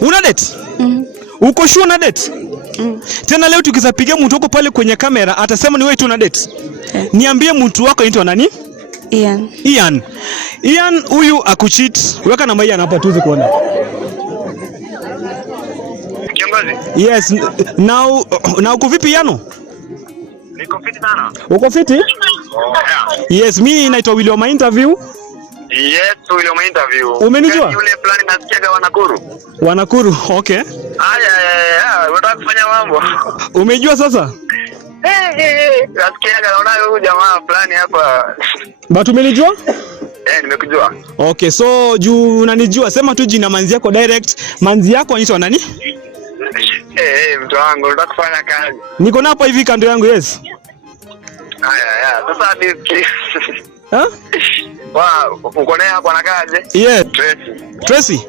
Una date? Uko sure una date? Tena leo tukizapigia mtu wako pale kwenye kamera atasema ni wewe tu una date. Niambie mtu wako anaitwa nani? Ian huyu akucheat. Weka namba Ian hapa tuweze kuona. Kiongozi. Yes, na uko vipi Yano? Niko fiti sana. Uko fiti? Yeah. Yes, mimi naitwa William Interview. Yes, William Interview. Umenijua? Yule plan nasikia Wanakuru. Wanakuru, okay. Unataka kufanya mambo. Umejua sasa? Nasikia naona huyu jamaa fulani hapa. But umenijua? Nimekujua. Okay, so juu unanijua, sema tu jina manzi yako direct. Manzi yako anaitwa nani? Mtu wangu, unataka kufanya kazi. Niko na hapa hivi kando yangu, yes. Sasa diski. Uko naye hapo anakaaje? Yeah. Tracy. Tracy?